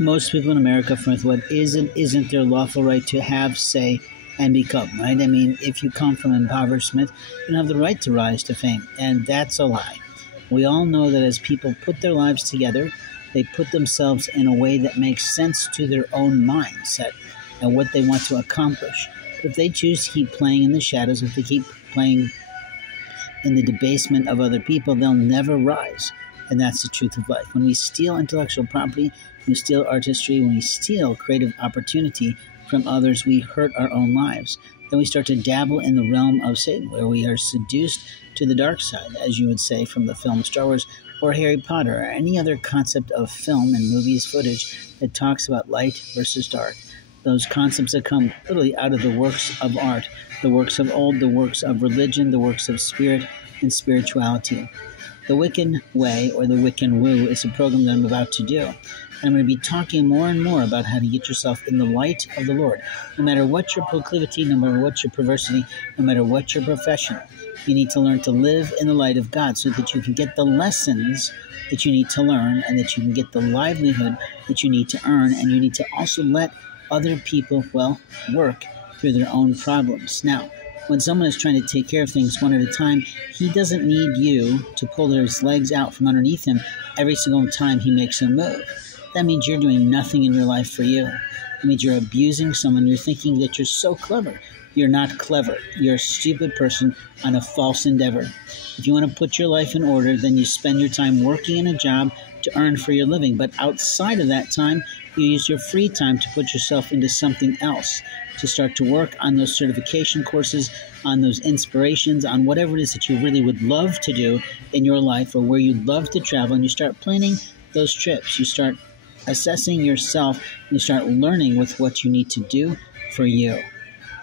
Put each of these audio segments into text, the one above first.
most people in America, from what is and isn't their lawful right to have, say, and become, right? I mean, if you come from impoverishment, you don't have the right to rise to fame, and that's a lie. We all know that as people put their lives together, they put themselves in a way that makes sense to their own mindset and what they want to accomplish. But if they choose to keep playing in the shadows, if they keep playing in the debasement of other people, they'll never rise. And that's the truth of life. When we steal intellectual property, when we steal artistry, when we steal creative opportunity from others, we hurt our own lives. Then we start to dabble in the realm of Satan, where we are seduced to the dark side, as you would say from the film Star Wars or Harry Potter, or any other concept of film and movies footage that talks about light versus dark. Those concepts that come literally out of the works of art, the works of old, the works of religion, the works of spirit and spirituality. The Wiccan Way, or the Wiccan Woo, is a program that I'm about to do. And I'm going to be talking more and more about how to get yourself in the light of the Lord. No matter what your proclivity, no matter what your perversity, no matter what your profession, you need to learn to live in the light of God so that you can get the lessons that you need to learn and that you can get the livelihood that you need to earn. And you need to also let other people, work through their own problems. Now, when someone is trying to take care of things one at a time, he doesn't need you to pull his legs out from underneath him every single time he makes a move. That means you're doing nothing in your life for you. That means you're abusing someone. You're thinking that you're so clever. You're not clever. You're a stupid person on a false endeavor. If you want to put your life in order, then you spend your time working in a job to earn for your living. But outside of that time, you use your free time to put yourself into something else, to start to work on those certification courses, on those inspirations, on whatever it is that you really would love to do in your life or where you'd love to travel, and you start planning those trips. You start assessing yourself, and you start learning with what you need to do for you.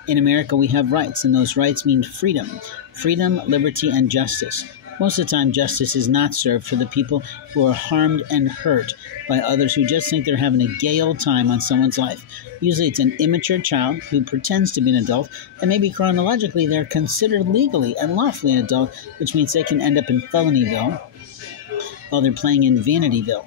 In America, we have rights, and those rights mean freedom. Freedom, liberty, and justice. Most of the time, justice is not served for the people who are harmed and hurt by others who just think they're having a gay old time on someone's life. Usually it's an immature child who pretends to be an adult, and maybe chronologically they're considered legally and lawfully an adult, which means they can end up in Felonyville while they're playing in Vanityville.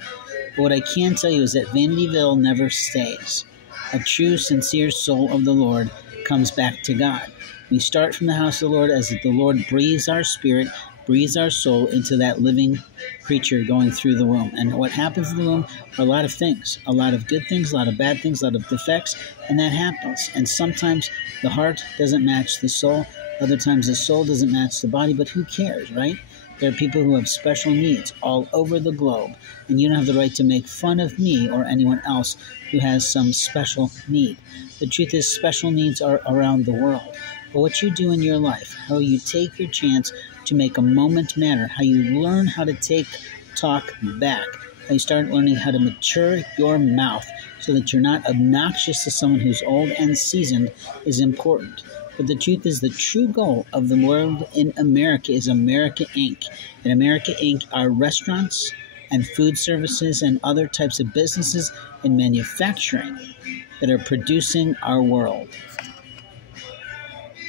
But what I can tell you is that Vanityville never stays. A true, sincere soul of the Lord comes back to God. We start from the house of the Lord as the Lord breathes our spirit, breathes our soul into that living creature going through the womb. And what happens in the womb are a lot of things, a lot of good things, a lot of bad things, a lot of defects, and that happens. And sometimes the heart doesn't match the soul, other times the soul doesn't match the body, but who cares, right? There are people who have special needs all over the globe, and you don't have the right to make fun of me or anyone else who has some special need. The truth is, special needs are around the world. But what you do in your life, how you take your chance to make a moment matter, how you learn how to talk back, how you start learning how to mature your mouth so that you're not obnoxious to someone who's old and seasoned is important. But the truth is, the true goal of the world in America is America Inc. And America Inc. are restaurants and food services and other types of businesses in manufacturing that are producing our world.